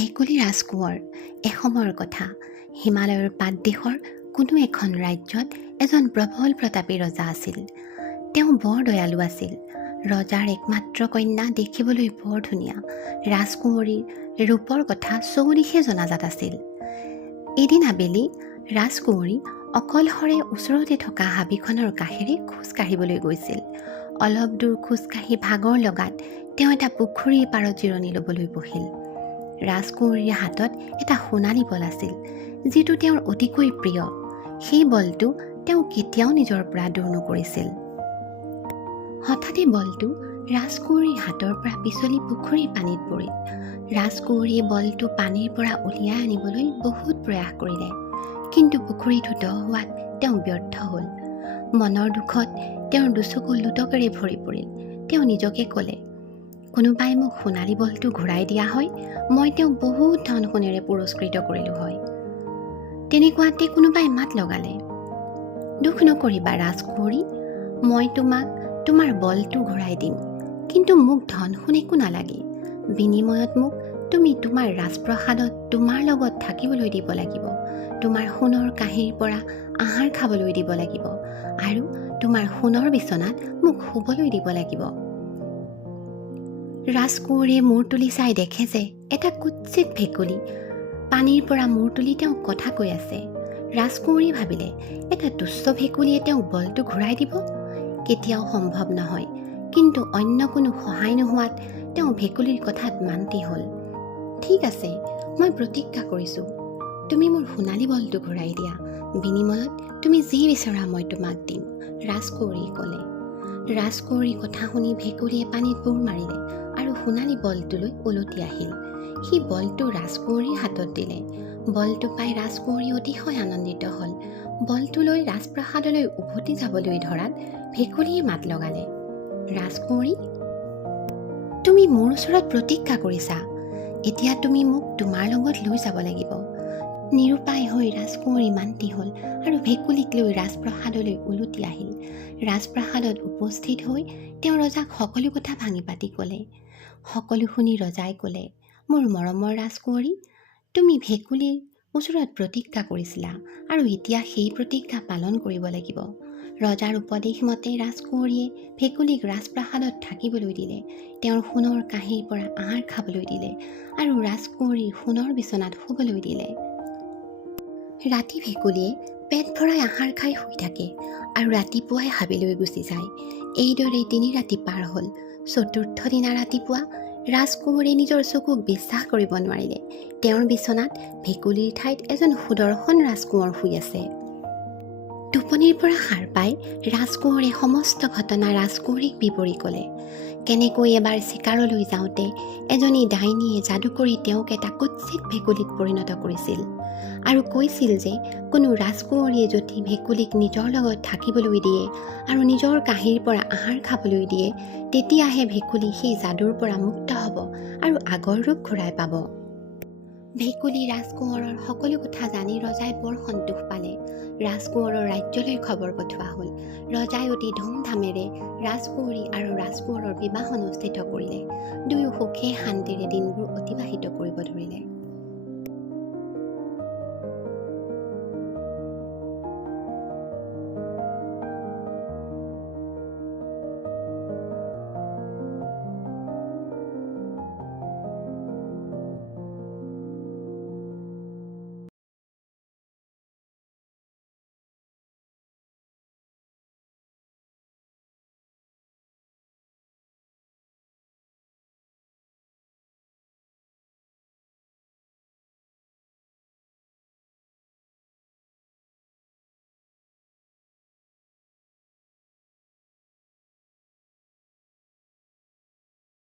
ভেকুলী ৰাজকোঁৱৰ এসময়ৰ কথা। হিমালয়ৰ পাদদেশৰ কোনো এখন ৰাজ্যত এজন প্ৰবল প্ৰতাপী ৰজা আছিল। তেওঁ বৰ দয়ালু আছিল। ৰজাৰ একমাত্ৰ কন্যা দেখিবলৈ বৰ ধুনীয়া। ৰাজকুঁৱৰীৰ ৰূপৰ কথা চৌদিশে জনাজাত আছিল। এদিন আবেলি ৰাজকুঁৱৰী অকলশৰে ওচৰতে থকা হাবিখনৰ কাষেৰে খোজ কাঢ়িবলৈ গৈছিল। অলপ দূৰ খোজকাঢ়ি ভাগৰ লগাত তেওঁ এটা পুখুৰীৰ পাৰত জিৰণি ল'বলৈ বহিল। ৰাজকুঁৱৰীৰ হাতত এটা সোণালী বল আছিল, যিটো তেওঁৰ অতিকৈ প্ৰিয়। সেই বলটো তেওঁ কেতিয়াও নিজৰ পৰা দূৰ নকৰিছিল। হঠাতে বলটো ৰাজকুঁৱৰীৰ হাতৰ পৰা পিছলি পুখুৰীৰ পানীত পৰিল। ৰাজকুঁৱৰীয়ে বলটো পানীৰ পৰা উলিয়াই আনিবলৈ বহুত প্ৰয়াস কৰিলে, কিন্তু পুখুৰীটো দ হোৱাত তেওঁ ব্যৰ্থ হ'ল। মনৰ দুখত তেওঁৰ দুচকু লোটকেৰে ভৰি পৰিল। তেওঁ নিজকে ক'লে, কোনোবাই মোক সোণালী বলটো ঘূৰাই দিয়া হয়, মই তেওঁক বহুত ধন সোণেৰে পুৰস্কৃত কৰিলোঁ হয়। তেনেকুৱাতে কোনোবাই মাত লগালে, দুখ নকৰিবা ৰাজকুঁৱৰী, মই তোমাক তোমাৰ বলটো ঘূৰাই দিম, কিন্তু মোক ধন সোণ একো নালাগে। বিনিময়ত মোক তুমি তোমাৰ ৰাজপ্ৰসাদত তোমাৰ লগত থাকিবলৈ দিব লাগিব, তোমাৰ সোণৰ কাঁহীৰ পৰা আহাৰ খাবলৈ দিব লাগিব, আৰু তোমাৰ সোণৰ বিচনাত মোক শুবলৈ দিব লাগিব। ৰাজকুঁৱৰীয়ে মূৰ তুলি চাই দেখে যে এটা কুৎসিত ভেকুলী পানীৰ পৰা মূৰ তুলি তেওঁক কথা কৈ আছে। ৰাজকুঁৱৰীয়ে ভাবিলে, এটা তুচ্ছ ভেকুলীয়ে তেওঁক বলটো ঘূৰাই দিব? কেতিয়াও সম্ভৱ নহয়। কিন্তু অন্য কোনো সহায় নোহোৱাত তেওঁ ভেকুলীৰ কথাত মান্তি হ'ল। ঠিক আছে, মই প্ৰতিজ্ঞা কৰিছোঁ, তুমি মোৰ সোণালী বলটো ঘূৰাই দিয়া। বিনিময়ত তুমি যি বিচৰা মই তোমাক দিম, ৰাজকুঁৱৰীয়ে ক'লে। ৰাজকুঁৱৰীৰ কথা শুনি ভেকুলীয়ে পানীত বুৰ মাৰিলে আৰু সোণালী বলটোলৈ উলটি আহিল। সি বলটো ৰাজকুঁৱৰীৰ হাতত দিলে। বলটো পাই ৰাজকুঁৱৰী অতিশয় আনন্দিত হ'ল। বলটো লৈ ৰাজপ্ৰাসাদলৈ উভতি যাবলৈ ধৰাত ভেকুলীয়ে মাত লগালে, ৰাজকুঁৱৰী, তুমি মোৰ ওচৰত প্ৰতিজ্ঞা কৰিছা, এতিয়া তুমি মোক তোমাৰ লগত লৈ যাব লাগিব। নিৰুপায় হৈ ৰাজকুঁৱৰী মান্তি হ'ল আৰু ভেকুলীক লৈ ৰাজপ্ৰাসাদলৈ উলটি আহিল। ৰাজপ্ৰাসাদত উপস্থিত হৈ তেওঁ ৰজাক সকলো কথা ভাঙি পাতি ক'লে। সকলো শুনি ৰজাই ক'লে, মোৰ মৰমৰ ৰাজকুঁৱৰী, তুমি ভেকুলীৰ ওচৰত প্ৰতিজ্ঞা কৰিছিলা আৰু এতিয়া সেই প্ৰতিজ্ঞা পালন কৰিব লাগিব। ৰজাৰ উপদেশ মতে ৰাজকুঁৱৰীয়ে ভেকুলীক ৰাজপ্ৰাসাদত থাকিবলৈ দিলে, তেওঁৰ সোণৰ কাঁহীৰ পৰা আহাৰ খাবলৈ দিলে আৰু ৰাজকুঁৱৰীৰ সোণৰ বিচনাত শুবলৈ দিলে। ৰাতি ভেকুলীয়ে পেট ভৰাই আহাৰ খাই শুই থাকে আৰু ৰাতিপুৱাই হাবিলৈ গুচি যায়। এইদৰে 3 ৰাতি পাৰ হ'ল। চতুৰ্থ দিনা ৰাতিপুৱা ৰাজকুঁৱৰীয়ে নিজৰ চকুক বিশ্বাস কৰিব নোৱাৰিলে। তেওঁৰ বিচনাত ভেকুলীৰ ঠাইত এজন সুদৰ্শন ৰাজকুঁৱৰ শুই আছে। টোপনিৰ পৰা সাৰ পাই ৰাজকুঁৱৰে সমস্ত ঘটনা ৰাজকুঁৱৰীক বিৱৰি ক'লে। কেনেকৈ এবাৰ চিকাৰলৈ যাওঁতে এজনী ডাইনীয়ে যাদু কৰি তেওঁক এটা কুৎসিত ভেকুলীত পৰিণত কৰিছিল আৰু কৈছিল যে কোনো ৰাজকুঁৱৰীয়ে যদি ভেকুলীক নিজৰ লগত থাকিবলৈ দিয়ে আৰু নিজৰ কাঁহীৰ পৰা আহাৰ খাবলৈ দিয়ে, তেতিয়াহে ভেকুলী সেই যাদুৰ পৰা মুক্ত হ'ব আৰু আগৰ ৰূপ ঘূৰাই পাব। ভেকুলী ৰাজকুঁৱৰৰ সকলো কথা জানি ৰজাই বৰ সন্তোষ পালে। ৰাজকুঁৱৰৰ ৰাজ্যলৈ খবৰ পঠোৱা হ'ল। ৰজাই অতি ধুমধামেৰে ৰাজকুঁৱৰী আৰু ৰাজকুঁৱৰৰ বিবাহ অনুষ্ঠিত কৰিলে। দুয়ো সুখে শান্তিৰে দিনবোৰ